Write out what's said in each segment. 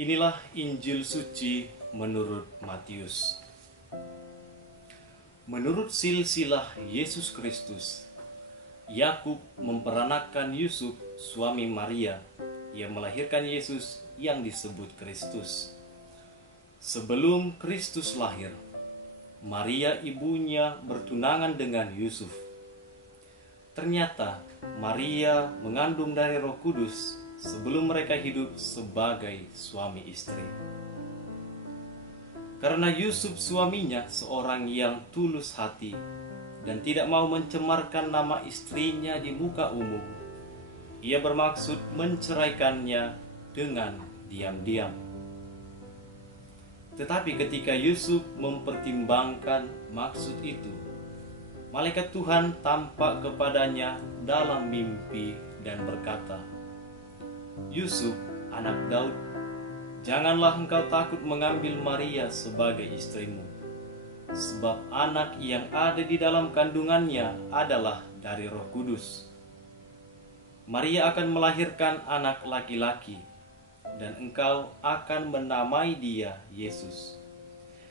Inilah Injil suci menurut Matius. Menurut silsilah Yesus Kristus, Yakub memperanakan Yusuf, suami Maria, yang melahirkan Yesus yang disebut Kristus. Sebelum Kristus lahir, Maria ibunya bertunangan dengan Yusuf. Ternyata Maria mengandung dari Roh Kudus sebelum mereka hidup sebagai suami istri. Karena Yusuf suaminya seorang yang tulus hati dan tidak mau mencemarkan nama istrinya di muka umum, ia bermaksud menceraikannya dengan diam-diam. Tetapi ketika Yusuf mempertimbangkan maksud itu, malaikat Tuhan tampak kepadanya dalam mimpi dan berkata, "Yusuf, anak Daud, janganlah engkau takut mengambil Maria sebagai istrimu, sebab anak yang ada di dalam kandungannya adalah dari Roh Kudus. Maria akan melahirkan anak laki-laki, dan engkau akan menamai dia Yesus,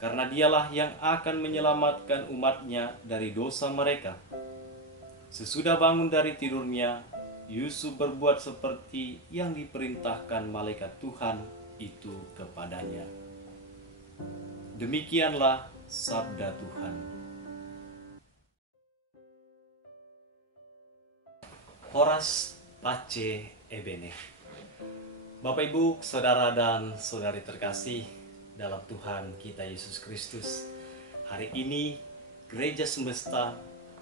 karena dialah yang akan menyelamatkan umatnya dari dosa mereka." Sesudah bangun dari tidurnya, Yusuf berbuat seperti yang diperintahkan malaikat Tuhan itu kepadanya. Demikianlah sabda Tuhan. Horas Pace Ebene. Bapak, Ibu, saudara dan saudari terkasih dalam Tuhan kita Yesus Kristus, hari ini Gereja Semesta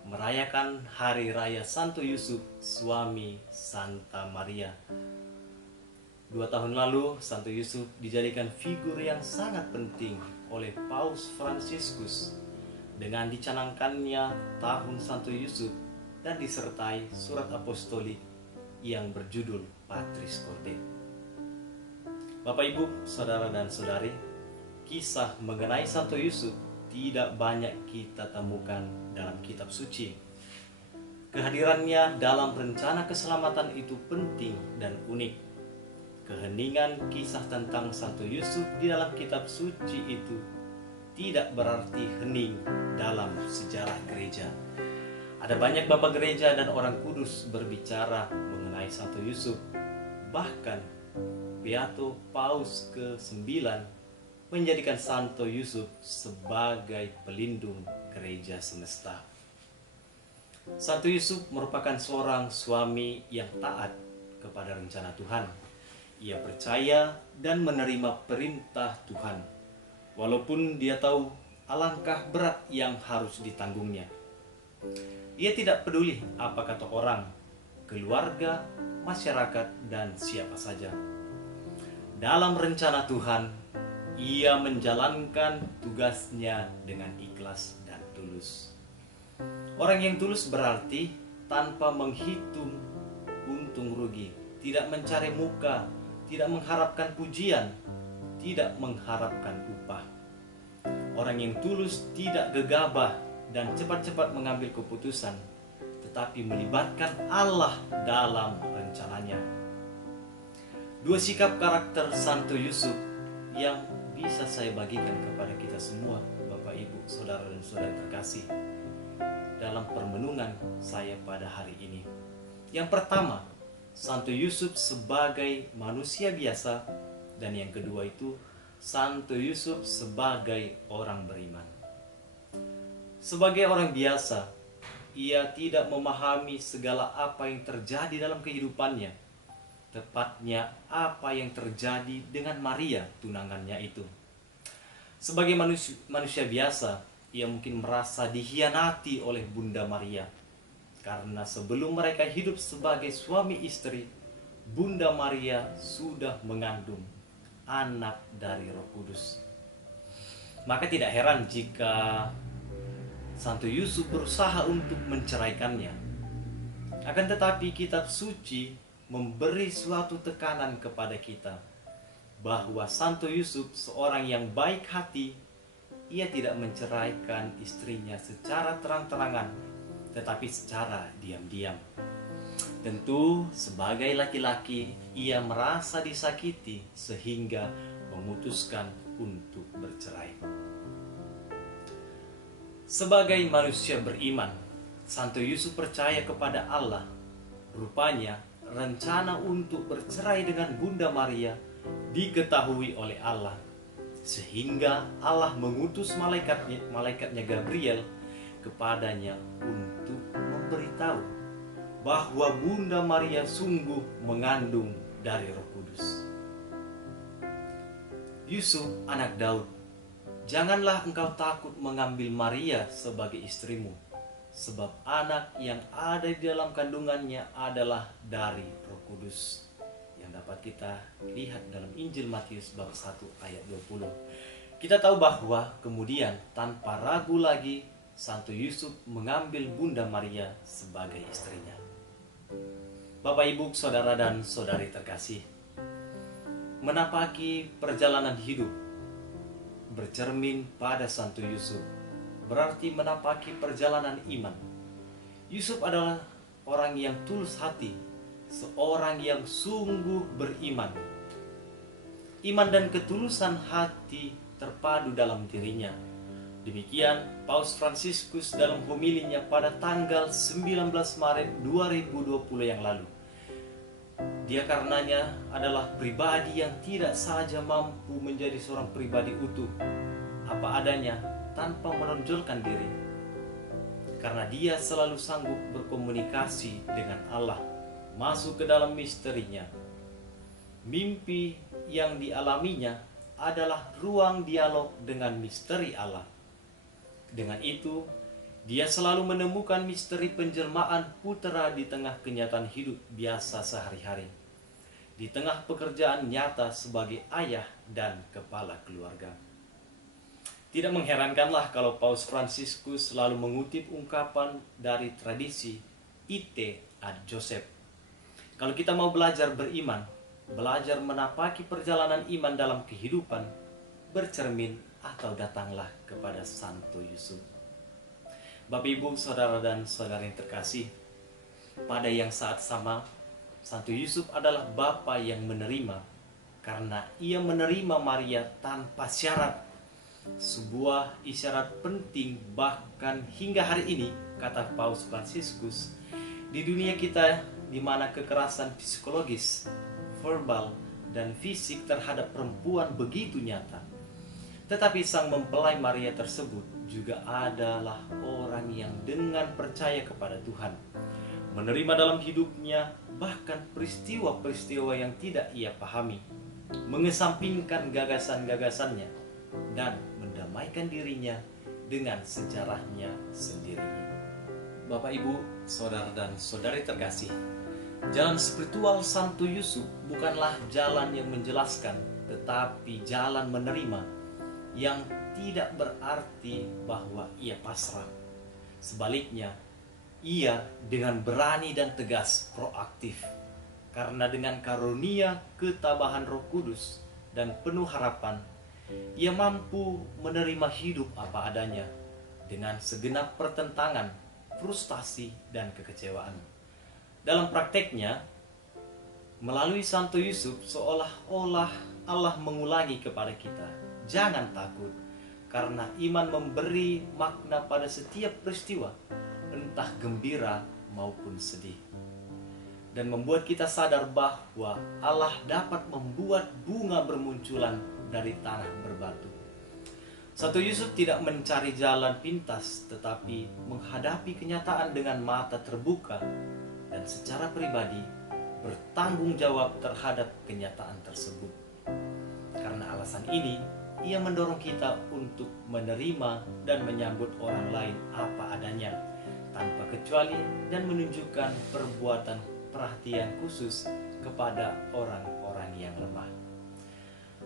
merayakan Hari Raya Santo Yusuf, suami Santa Maria. 2 tahun lalu, Santo Yusuf dijadikan figur yang sangat penting oleh Paus Fransiskus dengan dicanangkannya Tahun Santo Yusuf dan disertai surat apostolik yang berjudul Patris Corde. Bapak, Ibu, saudara dan saudari, kisah mengenai Santo Yusuf tidak banyak kita temukan dalam kitab suci. Kehadirannya dalam rencana keselamatan itu penting dan unik. Keheningan kisah tentang Santo Yusuf di dalam kitab suci itu tidak berarti hening dalam sejarah gereja. Ada banyak bapak gereja dan orang kudus berbicara mengenai Santo Yusuf. Bahkan Beato Paus ke-9 menjadikan Santo Yusuf sebagai pelindung gereja semesta. Santo Yusuf merupakan seorang suami yang taat kepada rencana Tuhan. Ia percaya dan menerima perintah Tuhan, walaupun dia tahu alangkah berat yang harus ditanggungnya. Ia tidak peduli apa kata orang, keluarga, masyarakat, dan siapa saja. Dalam rencana Tuhan, ia menjalankan tugasnya dengan ikhlas dan tulus. Orang yang tulus berarti tanpa menghitung untung rugi, tidak mencari muka, tidak mengharapkan pujian, tidak mengharapkan upah. Orang yang tulus tidak gegabah dan cepat-cepat mengambil keputusan, tetapi melibatkan Allah dalam rencananya. Dua sikap karakter Santo Yusuf yang bisa saya bagikan kepada kita semua, Bapak, Ibu, saudara dan saudara terkasih, dalam permenungan saya pada hari ini. Yang pertama, Santo Yusuf sebagai manusia biasa, dan yang kedua itu Santo Yusuf sebagai orang beriman. Sebagai orang biasa, ia tidak memahami segala apa yang terjadi dalam kehidupannya, tepatnya apa yang terjadi dengan Maria, tunangannya itu. Sebagai manusia biasa, ia mungkin merasa dikhianati oleh Bunda Maria, karena sebelum mereka hidup sebagai suami istri, Bunda Maria sudah mengandung anak dari Roh Kudus. Maka tidak heran jika Santo Yusuf berusaha untuk menceraikannya. Akan tetapi kitab suci memberi suatu tekanan kepada kita bahwa Santo Yusuf seorang yang baik hati. Ia tidak menceraikan istrinya secara terang-terangan, tetapi secara diam-diam. Tentu sebagai laki-laki ia merasa disakiti sehingga memutuskan untuk bercerai. Sebagai manusia beriman, Santo Yusuf percaya kepada Allah. Rupanya rencana untuk bercerai dengan Bunda Maria diketahui oleh Allah, sehingga Allah mengutus malaikatnya Gabriel kepadanya untuk memberitahu bahwa Bunda Maria sungguh mengandung dari Roh Kudus. Yusuf, anak Daud, janganlah engkau takut mengambil Maria sebagai istrimu, sebab anak yang ada di dalam kandungannya adalah dari Roh Kudus, yang dapat kita lihat dalam Injil Matius bab 1 ayat 20. Kita tahu bahwa kemudian tanpa ragu lagi Santo Yusuf mengambil Bunda Maria sebagai istrinya. Bapak, Ibu, saudara dan saudari terkasih, menapaki perjalanan hidup bercermin pada Santo Yusuf berarti menapaki perjalanan iman. Yusuf adalah orang yang tulus hati, seorang yang sungguh beriman. Iman dan ketulusan hati terpadu dalam dirinya. Demikian Paus Fransiskus dalam homilinya pada tanggal 19 Maret 2020 yang lalu. Dia karenanya adalah pribadi yang tidak saja mampu menjadi seorang pribadi utuh, apa adanya, tanpa menonjolkan diri. Karena dia selalu sanggup berkomunikasi dengan Allah, masuk ke dalam misterinya. Mimpi yang dialaminya adalah ruang dialog dengan misteri Allah. Dengan itu, dia selalu menemukan misteri penjelmaan putra di tengah kenyataan hidup biasa sehari-hari, di tengah pekerjaan nyata sebagai ayah dan kepala keluarga. Tidak mengherankanlah kalau Paus Fransiskus selalu mengutip ungkapan dari tradisi Ite ad Joseph. Kalau kita mau belajar beriman, belajar menapaki perjalanan iman dalam kehidupan, bercermin atau datanglah kepada Santo Yusuf. Bapak, Ibu, saudara dan saudari yang terkasih, pada yang saat sama, Santo Yusuf adalah bapa yang menerima, karena ia menerima Maria tanpa syarat. Sebuah isyarat penting bahkan hingga hari ini, kata Paus Fransiskus, di dunia kita di mana kekerasan psikologis, verbal, dan fisik terhadap perempuan begitu nyata. Tetapi sang mempelai Maria tersebut juga adalah orang yang dengan percaya kepada Tuhan, menerima dalam hidupnya bahkan peristiwa-peristiwa yang tidak ia pahami, mengesampingkan gagasan-gagasannya, dan mendamaikan dirinya dengan sejarahnya sendiri. Bapak, Ibu, saudara dan saudari terkasih, jalan spiritual Santo Yusuf bukanlah jalan yang menjelaskan, tetapi jalan menerima, yang tidak berarti bahwa ia pasrah. Sebaliknya, ia dengan berani dan tegas proaktif, karena dengan karunia ketabahan Roh Kudus dan penuh harapan, ia mampu menerima hidup apa adanya dengan segenap pertentangan, frustasi, dan kekecewaan. Dalam prakteknya, melalui Santo Yusuf, seolah-olah Allah mengulangi kepada kita, jangan takut, karena iman memberi makna pada setiap peristiwa, entah gembira maupun sedih, dan membuat kita sadar bahwa Allah dapat membuat bunga bermunculan dari tanah berbatu. Santo Yusuf tidak mencari jalan pintas, tetapi menghadapi kenyataan dengan mata terbuka dan secara pribadi bertanggung jawab terhadap kenyataan tersebut. Karena alasan ini, ia mendorong kita untuk menerima dan menyambut orang lain apa adanya, tanpa kecuali, dan menunjukkan perbuatan perhatian khusus kepada orang-orang yang lemah.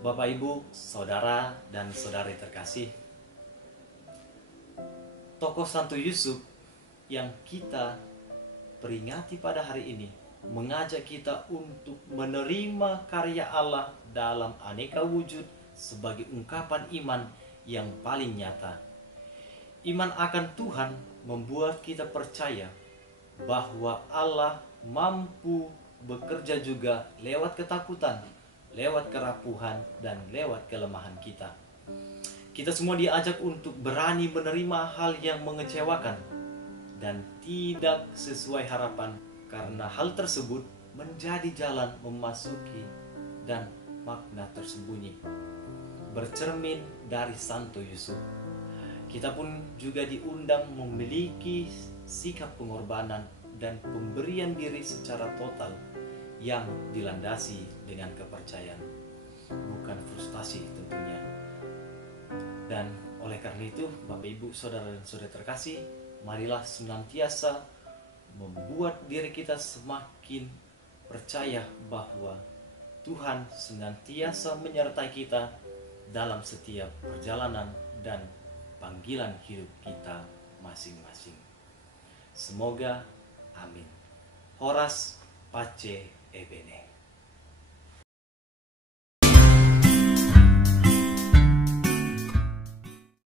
Bapak, Ibu, saudara dan saudari terkasih, tokoh Santo Yusuf yang kita peringati pada hari ini mengajak kita untuk menerima karya Allah dalam aneka wujud sebagai ungkapan iman yang paling nyata. Iman akan Tuhan membuat kita percaya bahwa Allah mampu bekerja juga lewat ketakutan, lewat kerapuhan, dan lewat kelemahan kita. Kita semua diajak untuk berani menerima hal yang mengecewakan dan tidak sesuai harapan, karena hal tersebut menjadi jalan memasuki dan makna tersembunyi bercermin dari Santo Yusuf. Kita pun juga diundang memiliki sikap pengorbanan dan pemberian diri secara total yang dilandasi dengan kepercayaan, bukan frustasi tentunya. Dan oleh karena itu, Bapak Ibu, Saudara dan Saudari terkasih, marilah senantiasa membuat diri kita semakin percaya bahwa Tuhan senantiasa menyertai kita dalam setiap perjalanan dan panggilan hidup kita masing-masing. Semoga amin. Horas Pace Ebene.